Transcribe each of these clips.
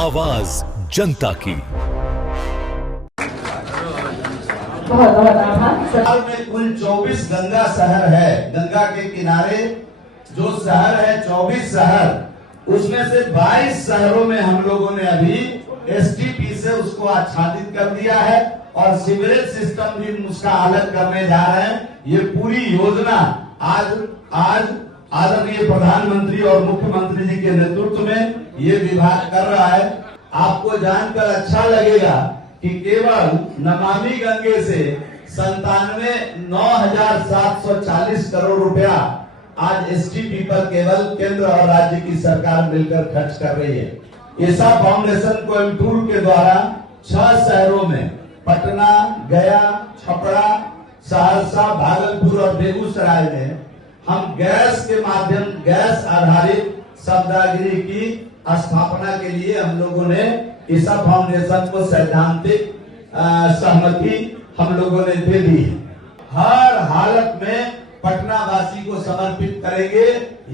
आवाज जनता की। साल में कुल 24 गंगा शहर है। गंगा के किनारे जो शहर है 24 शहर, उसमें से 22 शहरों में हम लोगों ने अभी एसटीपी से उसको आच्छादित कर दिया है और सीवरेज सिस्टम भी उसका अलग करने जा रहे हैं। ये पूरी योजना आज आदरणीय प्रधानमंत्री और मुख्यमंत्री जी के नेतृत्व में ये विभाग कर रहा है। आपको जानकर अच्छा लगेगा कि केवल नमामि गंगे से 9,740 करोड़ रुपया आज एसटीपी पर केवल केंद्र और राज्य की सरकार मिलकर खर्च कर रही है। ईसा फाउंडेशन कोयम्बटूर के द्वारा 6 शहरों में पटना, गया, छपरा, सहरसा, भागलपुर और बेगूसराय में हम गैस आधारित शब्दागिरी की स्थापना के लिए हम लोगों ने ईसा फाउंडेशन को सैद्धांतिक सहमति हम लोगों ने दे दी है। हर हालत में पटना वासी को समर्पित करेंगे।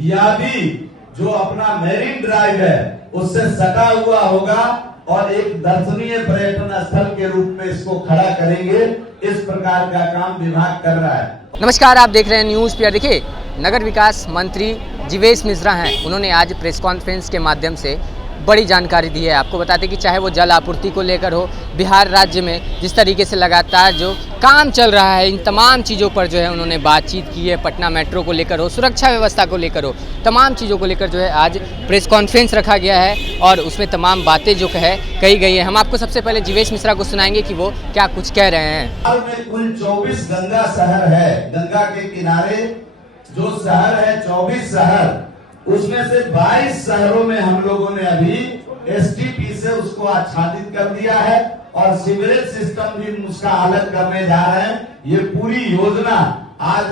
यदि जो अपना मेरीन ड्राइव है उससे सटा हुआ होगा और एक दर्शनीय पर्यटन स्थल के रूप में इसको खड़ा करेंगे। इस प्रकार का काम विभाग कर रहा है। नमस्कार, आप देख रहे हैं न्यूज़ पीआर। देखिए, नगर विकास मंत्री जीवेश मिश्रा हैं, उन्होंने आज प्रेस कॉन्फ्रेंस के माध्यम से बड़ी जानकारी दी है। आपको बताते कि चाहे वो जल आपूर्ति को लेकर हो, बिहार राज्य में जिस तरीके से लगातार जो काम चल रहा है, इन तमाम चीज़ों पर जो है उन्होंने बातचीत की है। पटना मेट्रो को लेकर हो, सुरक्षा व्यवस्था को लेकर हो, तमाम चीज़ों को लेकर जो है आज प्रेस कॉन्फ्रेंस रखा गया है और उसमें तमाम बातें जो कही गई है। हम आपको सबसे पहले जीवेश मिश्रा को सुनाएंगे कि वो क्या कुछ कह रहे हैं। साल में कुल 24 गंगा शहर है। गंगा के किनारे जो शहर है 24 शहर, उसमें से 22 शहरों में हम लोगों ने अभी एसटीपी से उसको आच्छादित कर दिया है और सीवरेज सिस्टम भी उसका अलग करने जा रहे हैं। ये पूरी योजना आज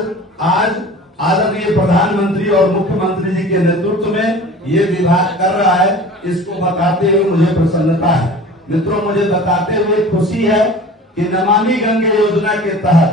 आदरणीय प्रधानमंत्री और मुख्यमंत्री जी के नेतृत्व में ये विभाग कर रहा है। इसको बताते हुए मुझे प्रसन्नता है। मित्रों, मुझे बताते हुए खुशी है कि नमामि गंगे योजना के तहत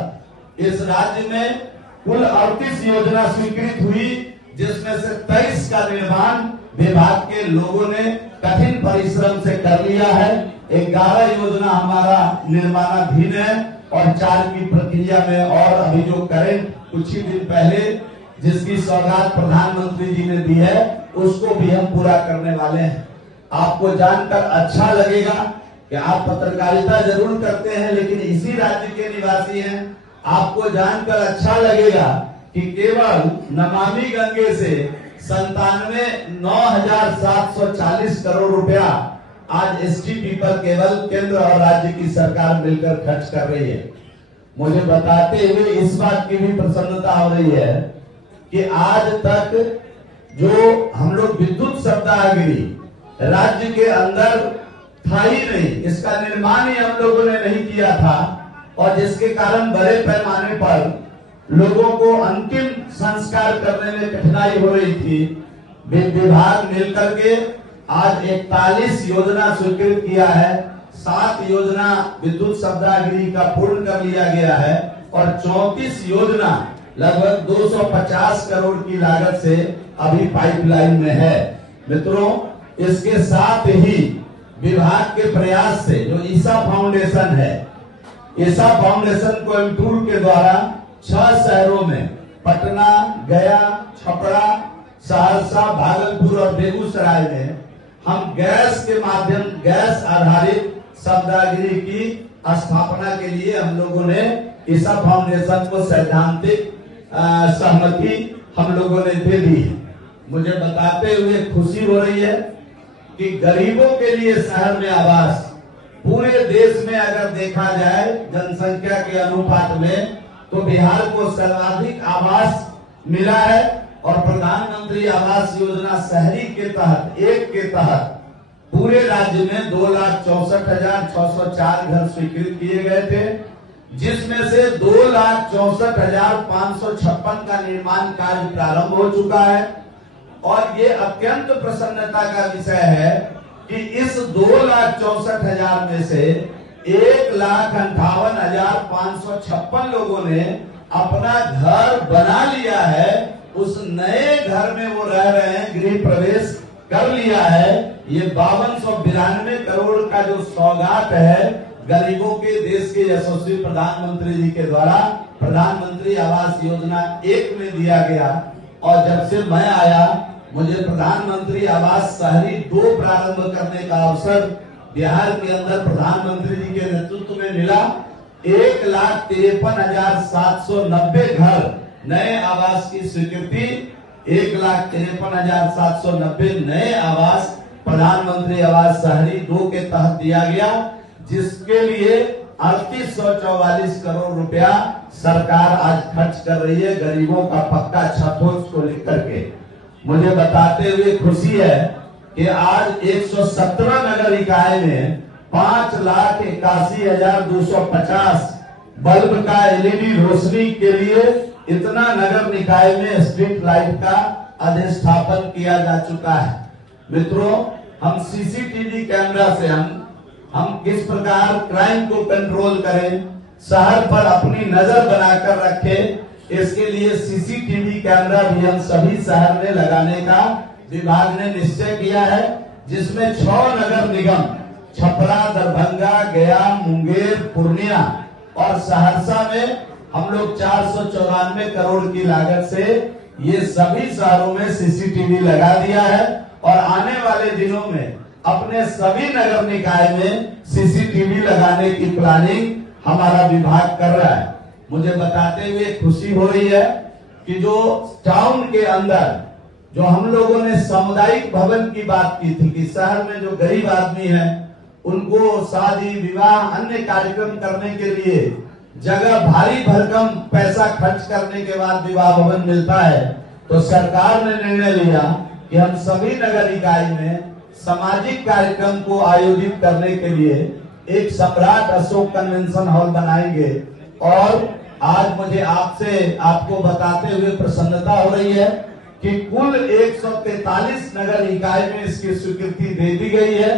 इस राज्य में कुल 38 योजना स्वीकृत हुई, जिसमें से 23 का निर्माण विभाग के लोगों ने कठिन परिश्रम से कर लिया है। 11 योजना हमारा निर्माणाधीन है और 4 की प्रक्रिया में। और अभी जो करेंट कुछ ही दिन पहले जिसकी सौगात प्रधानमंत्री जी ने दी है, उसको भी हम पूरा करने वाले हैं। आपको जानकर अच्छा लगेगा कि आप पत्रकारिता जरूर करते हैं, लेकिन इसी राज्य के निवासी हैं। आपको जानकर अच्छा लगेगा कि केवल नमामि गंगे से 9,740 करोड़ रुपया आज एसटीपी पर केवल केंद्र और राज्य की सरकार मिलकर खर्च कर रही है। मुझे बताते हुए इस बात की भी प्रसन्नता हो रही है कि आज तक जो हम लोग विद्युत शब्दागिरी राज्य के अंदर था ही नहीं, इसका निर्माण ही हम लोगों ने नहीं किया था और जिसके कारण बड़े पैमाने पर लोगों को अंतिम संस्कार करने में कठिनाई हो रही थी। विभाग मिलकर के आज 41 योजना स्वीकृत किया है। 7 योजना विद्युत शब्दागिरी का पूर्ण कर लिया गया है और 34 योजना लगभग 250 करोड़ की लागत से अभी पाइपलाइन में है। मित्रों, इसके साथ ही विभाग के प्रयास से जो ईसा फाउंडेशन है, ईसा फाउंडेशन कोयम्बटूर के द्वारा 6 शहरों में पटना, गया, छपरा, सहरसा, भागलपुर और बेगूसराय में हम गैस आधारित शब्दागिरी की स्थापना के लिए हम लोगों ने ईसा फाउंडेशन को सैद्धांतिक सहमति हम लोगों ने दे दी है। मुझे बताते हुए खुशी हो रही है कि गरीबों के लिए शहर में आवास पूरे देश में अगर देखा जाए जनसंख्या के अनुपात में तो बिहार को सर्वाधिक आवास मिला है और प्रधानमंत्री आवास योजना शहरी के तहत पूरे राज्य में 2,64,604 घर स्वीकृत किए गए थे, जिसमें से 2,64,556 का निर्माण कार्य प्रारंभ हो चुका है। और ये अत्यंत प्रसन्नता का विषय है कि इस 2,64,000 में से 1,58,556 लोगों ने अपना घर बना लिया है। उस नए घर में वो रह रहे हैं, गृह प्रवेश कर लिया है। ये 5292 करोड़ का जो सौगात है गरीबों के, देश के यशस्वी प्रधानमंत्री जी के द्वारा प्रधानमंत्री आवास योजना 1 में दिया गया, और जब से मैं आया मुझे प्रधानमंत्री आवास शहरी 2 प्रारंभ करने का अवसर बिहार के अंदर प्रधानमंत्री जी के नेतृत्व में मिला। 1,53,790 घर नए आवास की स्वीकृति, 1,53,790 नए आवास प्रधानमंत्री आवास शहरी 2 के तहत दिया गया, जिसके लिए 3844 करोड़ रुपया सरकार आज खर्च कर रही है गरीबों का पक्का छत को लेकर के। मुझे बताते हुए खुशी है कि आज 117 नगर निकाय में 5,81,250 बल्ब का LED रोशनी के लिए इतना नगर निकाय में स्ट्रीट लाइट का अधिष्ठापन किया जा चुका है। मित्रों, हम CCTV कैमरा से हम किस प्रकार क्राइम को कंट्रोल करें, शहर पर अपनी नजर बनाकर रखें, इसके लिए CCTV कैमरा भी हम सभी शहर में लगाने का विभाग ने निश्चय किया है, जिसमें 6 नगर निगम छपरा, दरभंगा, गया, मुंगेर, पूर्णिया और सहरसा में हम लोग 494 करोड़ की लागत से ये सभी शहरों में CCTV लगा दिया है, और आने वाले दिनों में अपने सभी नगर निकाय में CCTV लगाने की प्लानिंग हमारा विभाग कर रहा है। मुझे बताते हुए खुशी हो रही है कि जो टाउन के अंदर जो हम लोगों ने सामुदायिक भवन की बात की थी कि शहर में जो गरीब आदमी है उनको शादी, विवाह, अन्य कार्यक्रम करने के लिए जगह भारी भरकम पैसा खर्च करने के बाद विवाह भवन मिलता है, तो सरकार ने निर्णय लिया कि हम सभी नगर निकाय में सामाजिक कार्यक्रम को आयोजित करने के लिए एक सम्राट अशोक कन्वेंशन हॉल बनाएंगे। और आज मुझे आपको बताते हुए प्रसन्नता हो रही है कि कुल 143 नगर निकाय में इसकी स्वीकृति दे दी गई है।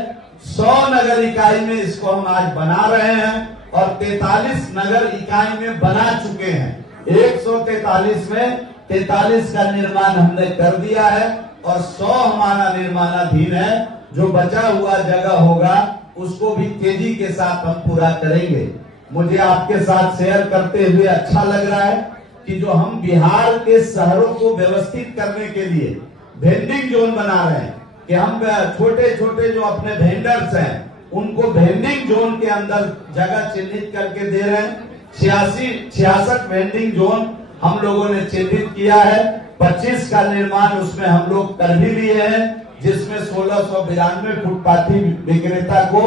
100 नगर इकाई में इसको हम आज बना रहे हैं और 43 नगर इकाई में बना चुके हैं। 143 में 43 का निर्माण हमने कर दिया है और 100 हमारा निर्माणाधीन है। जो बचा हुआ जगह होगा उसको भी तेजी के साथ हम पूरा करेंगे। मुझे आपके साथ शेयर करते हुए अच्छा लग रहा है कि जो हम बिहार के शहरों को व्यवस्थित करने के लिए वेंडिंग जोन बना रहे हैं, कि हम छोटे छोटे जो अपने वेंडर्स हैं उनको वेंडिंग जोन के अंदर जगह चिन्हित करके दे रहे हैं। 66 वेंडिंग जोन हम लोगों ने चिन्हित किया है। 25 का निर्माण उसमें हम लोग कर भी लिए हैं, जिसमें 1692 फुटपाथी विक्रेता को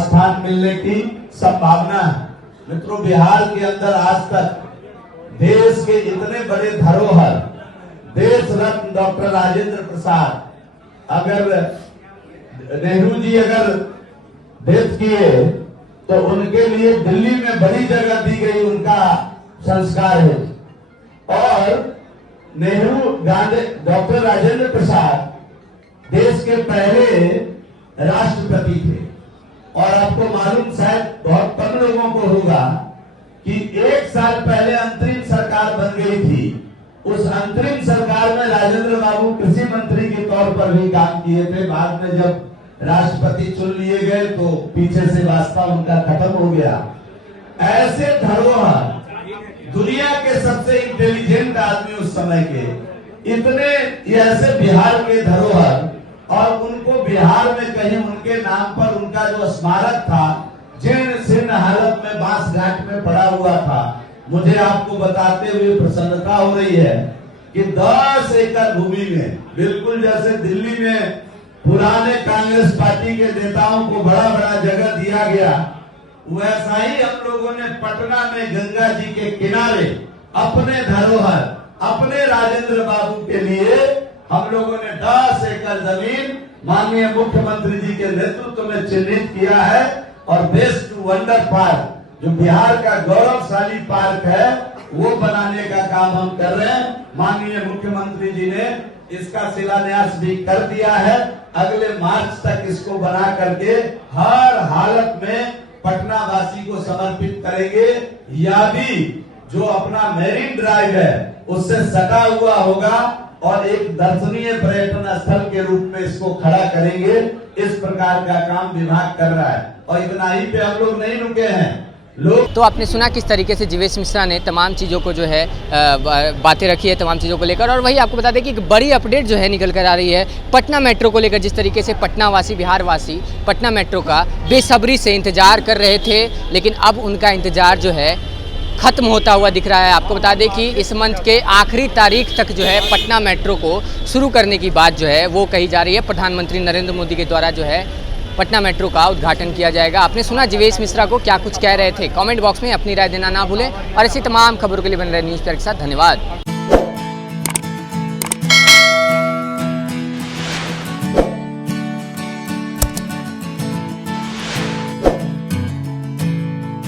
स्थान मिलने की संभावना है। मित्रों, बिहार के अंदर आज तक देश के इतने बड़े धरोहर देश रत्न डॉक्टर राजेंद्र प्रसाद, अगर नेहरू जी अगर डेथ किए तो उनके लिए दिल्ली में बड़ी जगह दी गई, उनका संस्कार है। और नेहरू डॉक्टर राजेंद्र प्रसाद देश के पहले राष्ट्रपति थे। और आपको मालूम शायद बहुत कम लोगों को होगा कि 1 साल पहले अंतरिम सरकार बन गई थी। उस अंतरिम सरकार में राजेंद्र बाबू कृषि मंत्री के तौर पर भी काम किए थे। बाद में जब राष्ट्रपति चुन लिए गए तो पीछे से वास्ता उनका खत्म हो गया। ऐसे धरोहर, दुनिया के सबसे इंटेलिजेंट आदमी उस समय के, इतने ऐसे बिहार के धरोहर, और उनको बिहार में कहीं उनके नाम पर उनका जो स्मारक था जीर्ण शीर्ण हालत में बांस घाट में पड़ा हुआ था। मुझे आपको बताते हुए प्रसन्नता हो रही है कि 10 एकड़ भूमि में, बिल्कुल जैसे दिल्ली में पुराने कांग्रेस पार्टी के नेताओं को बड़ा बड़ा जगह दिया गया, वैसा ही हम लोगों ने पटना में गंगा जी के किनारे अपने धरोहर, अपने राजेंद्र बाबू के लिए हम लोगों ने 10 एकड़ जमीन माननीय मुख्यमंत्री जी के नेतृत्व में चिन्हित किया है। और बेस्ट वंडर पार्क, जो बिहार का गौरवशाली पार्क है, वो बनाने का काम हम कर रहे हैं। माननीय मुख्यमंत्री जी ने इसका शिलान्यास भी कर दिया है। अगले मार्च तक इसको बना करके हर हालत में पटना वासी को समर्पित करेंगे। या भी जो अपना मेरीन ड्राइव है उससे सटा हुआ होगा और एक दर्शनीय पर्यटन स्थल के रूप में इसको खड़ा करेंगे। इस प्रकार का काम विभाग कर रहा है और इतना ही पे हम लोग नहीं रुके हैं। लोग तो आपने सुना किस तरीके से जीवेश मिश्रा ने तमाम चीज़ों को जो है बातें रखी है तमाम चीज़ों को लेकर। और वही आपको बता दें कि एक बड़ी अपडेट जो है निकल कर आ रही है पटना मेट्रो को लेकर। जिस तरीके से पटना वासी, बिहार वासी पटना मेट्रो का बेसब्री से इंतजार कर रहे थे, लेकिन अब उनका इंतजार जो है ख़त्म होता हुआ दिख रहा है। आपको बता दें कि इस मंथ के आखिरी तारीख तक जो है पटना मेट्रो को शुरू करने की बात जो है वो कही जा रही है। प्रधानमंत्री नरेंद्र मोदी के द्वारा जो है पटना मेट्रो का उद्घाटन किया जाएगा। आपने सुना जीवेश मिश्रा को क्या कुछ कह रहे थे। कमेंट बॉक्स में अपनी राय देना ना भूलें और ऐसी तमाम खबरों के लिए बन रहे न्यूज़ पेपर के साथ। धन्यवाद।